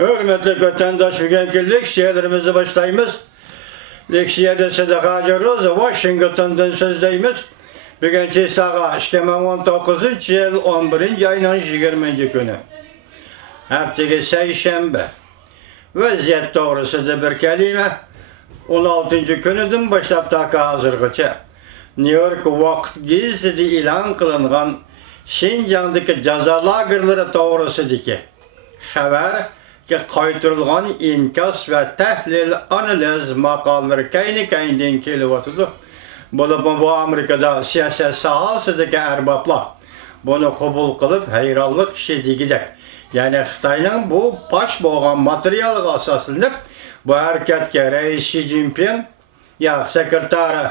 Hürmetli vatandaş bugünkü leksiyalarımızı başlayımız. Leksiyada Sadaka Hacı Roza Washington'dan sözdeyimiz. Bugünkü sağa 2019 yıl 11. ayının 20. günü. Haftaki Seyşembe. Vaziyet doğrusu da bir kelime. 16. günüdün başlap taka hazırgıça. New York vaqt gezidi ilan kılıngan Şinjan'daki caza lagerleri doğrusudaki haber ki qaytırılgan inkas ve tahlil analiz makalları kayni kelivatıdır. Bu Amerika'da siyaset sahasındaki erbaplar bunu kabul kılıp hayranlık şiddigidek. Yani Xitay'ın bu baş boğan materyali asasında bu hareketke reis Xi Jinping ya sekreteri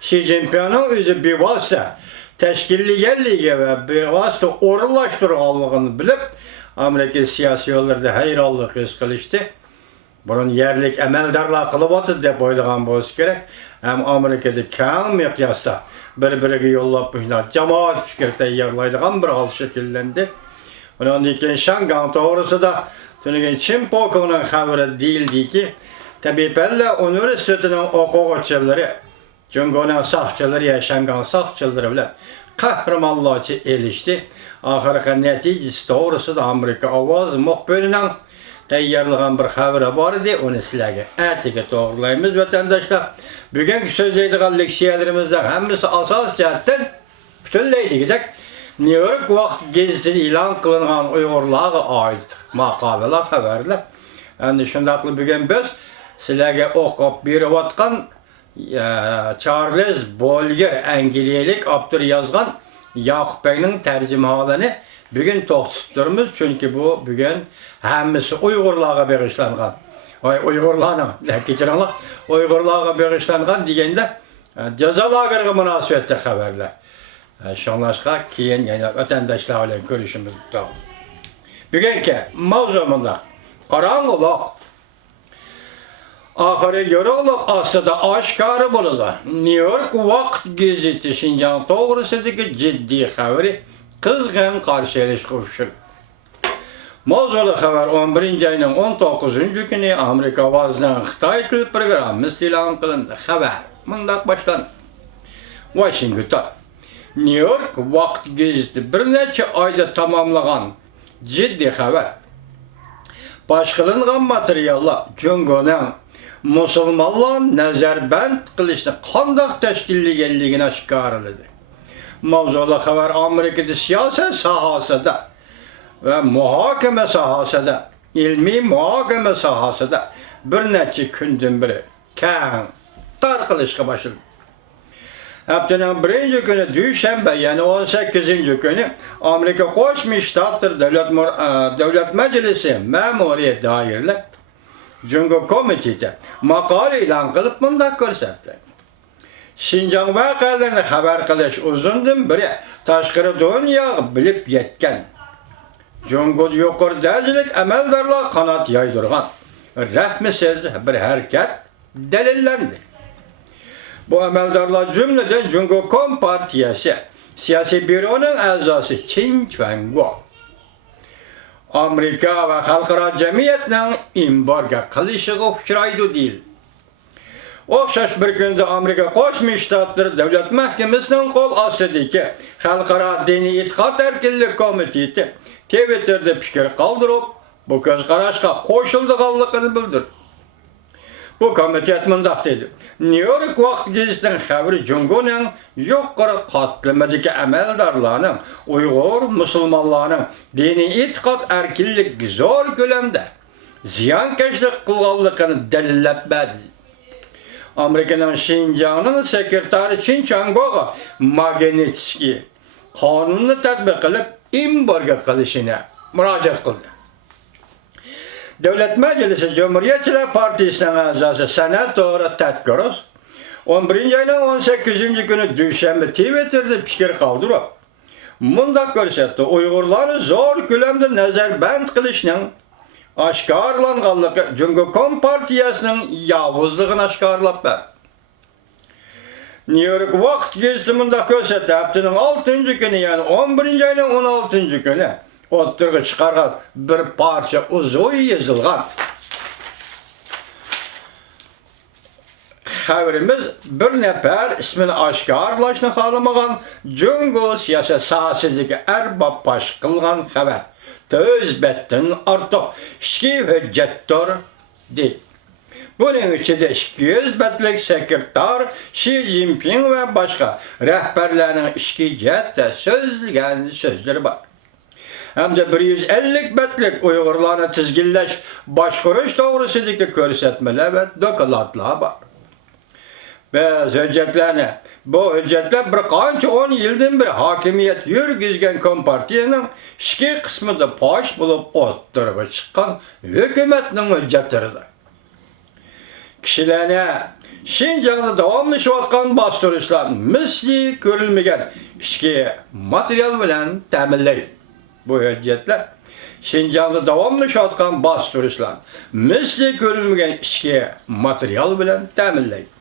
Xi Jinping'in özü bir vasıta teşkilligelliğe ve bir vasıta orunlaştırıldığını bilip Amerika siyasi yollarda hayranlık his kılıştı. Bunun yerlik emeldarlar kılıbatı dep oylagan bolsa gerek. Hem Amerika'da kang miqyasda bir-biriga yollap mühnat cemaat fikir tayyorlaydigan bir hal şekillendi. Ondan keyin Shangang to'g'risida tunugan Chimpokovning xabari deyildiki, Tabipella universitetining o'quvchilari Jungoning soqchilari, Shangang soqchilari bilan qahramonlarcha elishdi. Oxirgi natijasi to'g'risida Amerika ovoz muxbirining tayyorlagan bir xabari bor edi. Uni sizlarga atiga to'g'rilaymiz vatandoshlar. Bugungi so'zlaydigan leksiyalarimizda hammasi asos jihatdan butunlaydek New York vaqt gezisida ilan kılınan Uyg'urlarga ait maqolalar, xabarlar. Endi shundaqli bugun biz sizlarga o'qib berayotgan Charles Bolger Angliyalik avtor yozgan Yaqub Bey'ning tarjimalarını bugün to'xtatib turibmiz, chunki bu bugun hammasi Uyg'urlarga bag'ishlangan. Uyg'urlarning, kechiringlar, Uyg'urlarga bag'ishlangan deganda jazo lageriga munosabatli xabarlar. Şanlaşqa keyin yana vatandaşlar bilan görüşümüz tutalım. Bugünkü mavzumunda qarang'uloq ahiri yorug'liq ostida oshkora bo'ladi. New York vaqt gazeti Shinjang to'g'risidagi jiddiy xabari qizg'in qarshi olishga uchun. Mavzuli xabar 11 ayning 19 kuni Amerika ovozining Xitoy til programmasi e'lon qilindi. Xabar mundaq boshlandi. Washington New York vaqt gazeti bir necha oyda tamomlagan jiddiy xabar. Boshqilingan materiallar Jungoning musulmonlar nazarband qilishni qanday tashkillaganligini oshkorladi. Mavzuli xabar Amerikada siyosat sohasida ve muhokama sohasida, ilmiy muhokama sohasida bir necha kundan beri keng tarqalishga boshladi. Haftanın birinci günü Dushanba, yani 18. günü Amerika Qo'shma Shtatlar Davlat Majlisi Ma'muriyat doiralari Jungo komiteti maqola e'lon qilib bundaq ko'rsatdi. Xinjiang voqealarini xabar qilish uzundan beri tashqari dunyo bilib yetgan. Jungo yuqori darajalik amaldorlar qanot yaydirgan rahmisiz bir harakat dalillendi. Bu amaldarlar cümleden Jungo Kompartiyası siyasi büronun a'zosi Qin Chuan-guo Amerika ve xalqaro jamiyatning embargo qilishiga uchraydi deyil. O'xshash bir kunda Amerika Qo'shma Shtatlar Davlat Mahkamasining qo'l ostidagi Xalqaro diniy e'tiqod erkinlik komiteti Twitter'da fikr qoldirib, bu ko'zqarashga qo'shilganligini bildirdi. Bu komitet mundaq dedi. New York vaqt gazetining xabari Jungoning yuqori qatlamadagi amaldorlarning Uyg'ur musulmonlarning diniy e'tiqod erkinlik zo'r ko'lamda ziyonkashlik qilganligini dalillab berdi. Amerikaning Xinjiangning sekretari Qin Changguoga Magnitsky qonunni tatbiq qilib embargo qilishini murojaat qildi. Davlat Majlisi Cumhuriyetçiler Partisi'nin a'zosi senator Ted Cruz 11 ayning 18 günü Dushanba Twitter'da fikir qoldirib, mundaq ko'rsatdi. Uyg'urlarni zo'r ko'lamda nazarband qilishning oshkorlanganligi Jungo Kompartiyasining yovuzligini oshkorlab berdi. New York vaqt gazeti mundaq ko'rsatdi. Haftaning 6 günü, yani 11 ayning 16 günü o'ttirg'i chiqargan bir parcha uzun yozilgan xabarimiz bir nafar ismini oshkorlashni xohlamagan Jungo siyosat sohasiga arbab baş qilgan xabar. 4 betdan ortiq ishki hujjatdir deydi. Bunun içinde 200 betlik sekreter Xi Jinping ve başka rehberlerin işki cihette sözlügen sözleri var. Hem de 150 betlik Uygurlarını tizgilleş, başkuruş doğrusundaki körsetmeler ve dokladlar var. Ve hüccetlerini, bu hüccetler bir kança 10 yıldan bir hakimiyet yürgüzgen Kompartiyanın işki kısmında paş bulup ottırıp çıkan hükümetinin hüccetleridir. Kişilerine Şinjan'da davamlaşıyotgan bastırışlar misli görülmegen işki materyal bilen teminleydi. Bu hüccetler Şinjan'da davamlaşıyotgan bastırışlar misli görülmegen işki materyal bilen teminleydi.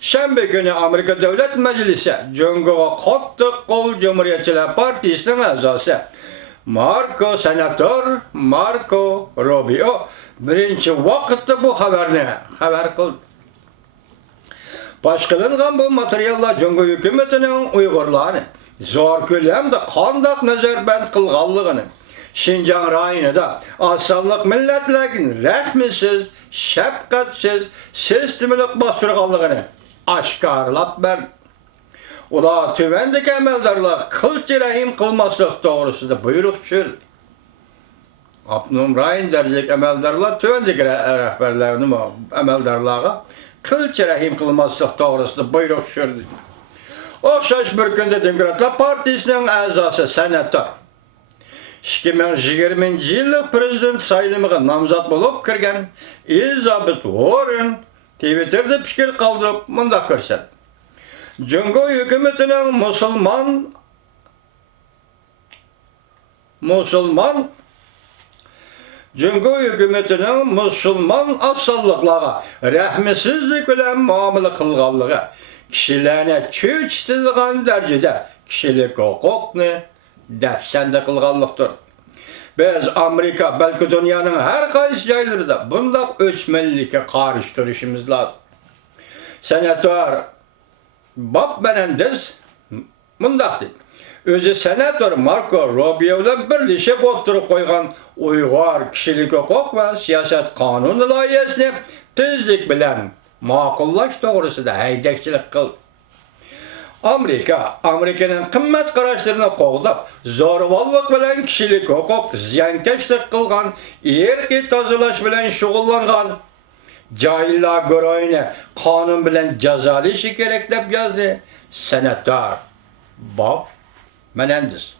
Şembe günü Amerika Devlet Meclisi Jungo'ga qattiq qo'l Cumhuriyetçiler Partisi'nin azası Senatör Marco Rubio birinci vakitte bu haber kıldı. Başkılıngan bu materyallar Jungo hükümetinin Uygurlarını zor kölemde kandak nazarband kılganlığını Şinjan rayonida asallık milletlerin rahmisiz, şefkatsiz, sistemlik bastırganlığını aşkarlap verdi. Ula tüvendeki emeldarlar kılçı rahim kılmaslık doğrusunda buyruk sürdü. Abnum rayın derecek emeldarlar tüvendeki rehberlerinin emeldarlığa kılçı rahim kılmaslık doğrusunda buyruk sürdü. Okşaş bir günde Demokratlar Partisi'nin azası senatör 2020 yılı prezident sayılımına namzat bulup kirgen Elizabeth Warren Twitter'da fikir kaldırıp mında körsen. Jungo hükümetinin Müslüman asallıklara rahmisizlik bilen muamele kılganlığı kişilerine çöçtizgan derecede kişilik hukukunu defsende kılganlıktır. Biz Amerika belki dünyanın her kayısı yerlerinde bunda ölçmeliliğe karşı duruşumuz lazım. Senatör Bob Menendez mundaq deydi. Özü senatör Marco Rubio ile birleşip oturup koygan Uygur kişilik hukuk ve siyaset kanunu layihesini tezlik bilen makullaş doğrusunda haydakçılık kıldı. Amerika'nın kımmet kararlarına qoğdap, zorballık bilen kişilik hukuk ziyankeşlik kılgan, erki tazılaş bilen şugullangan, cahilla görüyüne kanun bilen cezali işi gerek dep yazdı senatör Bob Menendez.